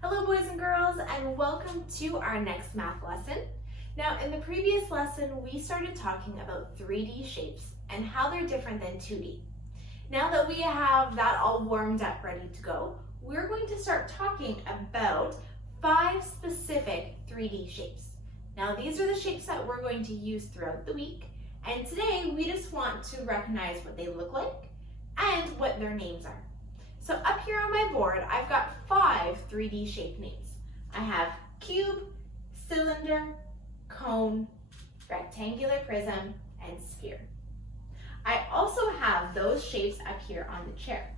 Hello boys and girls, and welcome to our next math lesson. Now in the previous lesson we started talking about 3D shapes and how they're different than 2D. Now that we have that all warmed up ready to go, we're going to start talking about 5 specific 3D shapes. Now these are the shapes that we're going to use throughout the week, and today we just want to recognize what they look like and what their names are. So up here on my board, I've got 5 3D shape names. I have cube, cylinder, cone, rectangular prism, and sphere. I also have those shapes up here on the chair.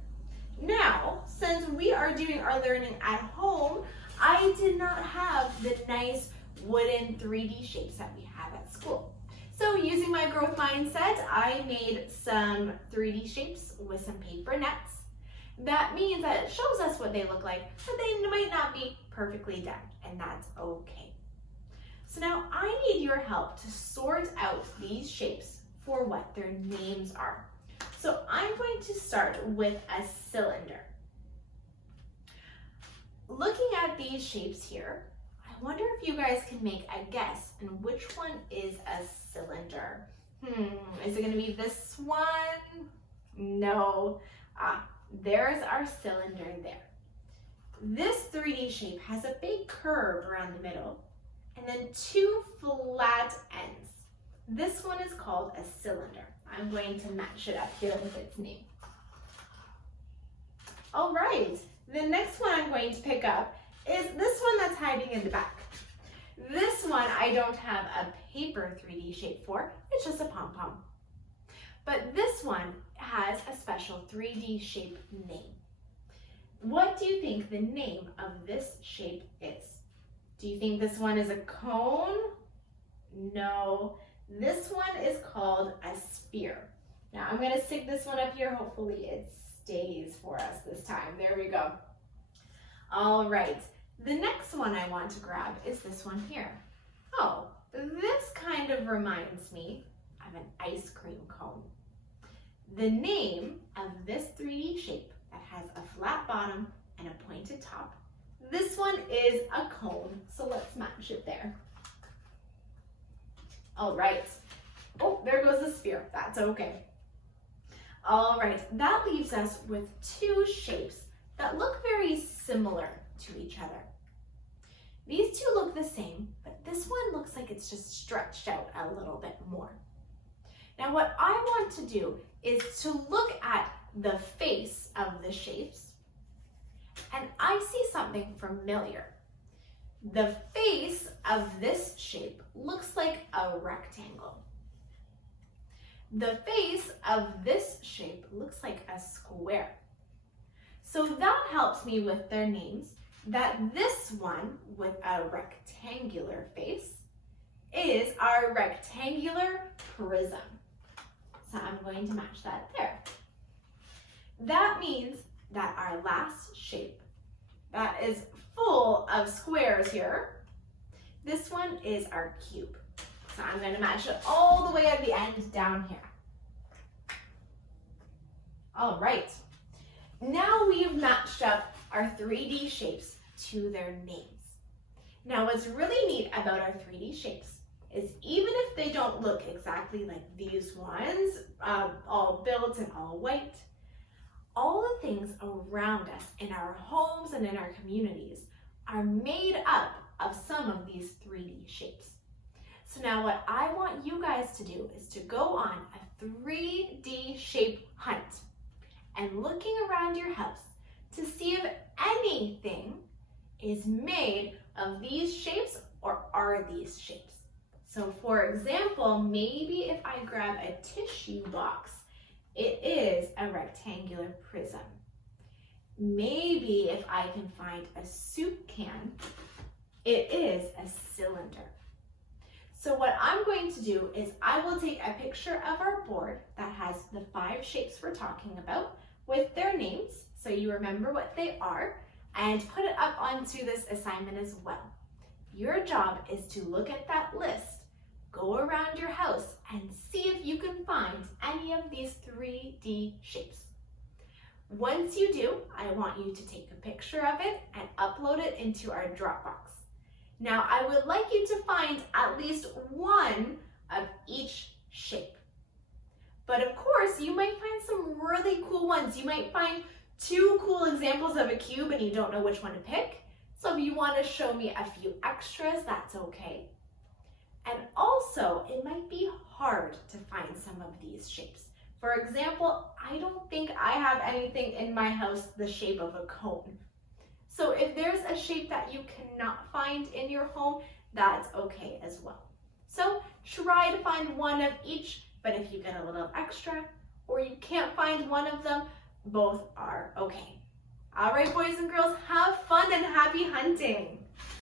Now, since we are doing our learning at home, I did not have the nice wooden 3D shapes that we have at school. So using my growth mindset, I made some 3D shapes with some paper nets. That means that it shows us what they look like, but they might not be perfectly done, and that's okay. So now I need your help to sort out these shapes for what their names are. So I'm going to start with a cylinder. Looking at these shapes here, I wonder if you guys can make a guess on which one is a cylinder. Is it going to be this one? No. There's our cylinder there. This 3D shape has a big curve around the middle and then 2 flat ends. This one is called a cylinder. I'm going to match it up here with its name. All right, the next one I'm going to pick up is this one that's hiding in the back. This one I don't have a paper 3D shape for, it's just a pom-pom. But this one has a special 3D shape name. What do you think the name of this shape is? Do you think this one is a cone? No, this one is called a sphere. Now I'm going to stick this one up here. Hopefully it stays for us this time. There we go. All right, the next one I want to grab is this one here. Oh, this kind of reminds me of an ice cream cone. The name of this 3D shape that has a flat bottom and a pointed top, this one is a cone, so let's match it there. All right. Oh, there goes the sphere. That's okay. All right, that leaves us with 2 shapes that look very similar to each other. These 2 look the same, but this one looks like it's just stretched out a little bit more. Now what I want to do is to look at the face of the shapes, and I see something familiar. The face of this shape looks like a rectangle. The face of this shape looks like a square. So that helps me with their names, that this one with a rectangular face is our rectangular prism. So I'm going to match that there. That means that our last shape that is full of squares here, this one is our cube. So I'm going to match it all the way at the end down here. All right. Now we've matched up our 3D shapes to their names. Now what's really neat about our 3D shapes is even if they don't look exactly like these ones, all built and all white, all the things around us in our homes and in our communities are made up of some of these 3D shapes. So now what I want you guys to do is to go on a 3D shape hunt and looking around your house to see if anything is made of these shapes or are these shapes. So for example, maybe if I grab a tissue box, it is a rectangular prism. Maybe if I can find a soup can, it is a cylinder. So what I'm going to do is I will take a picture of our board that has the 5 shapes we're talking about with their names, so you remember what they are, and put it up onto this assignment as well. Your job is to look at that list, go around your house, and see if you can find any of these 3D shapes. Once you do, I want you to take a picture of it and upload it into our Dropbox. Now, I would like you to find at least one of each shape. But of course, you might find some really cool ones. You might find 2 cool examples of a cube and you don't know which one to pick. So if you want to show me a few extras, that's okay. And also, it might be hard to find some of these shapes. For example, I don't think I have anything in my house the shape of a cone. So if there's a shape that you cannot find in your home, that's okay as well. So try to find one of each, but if you get a little extra or you can't find one of them, both are okay. All right, boys and girls, have fun and happy hunting.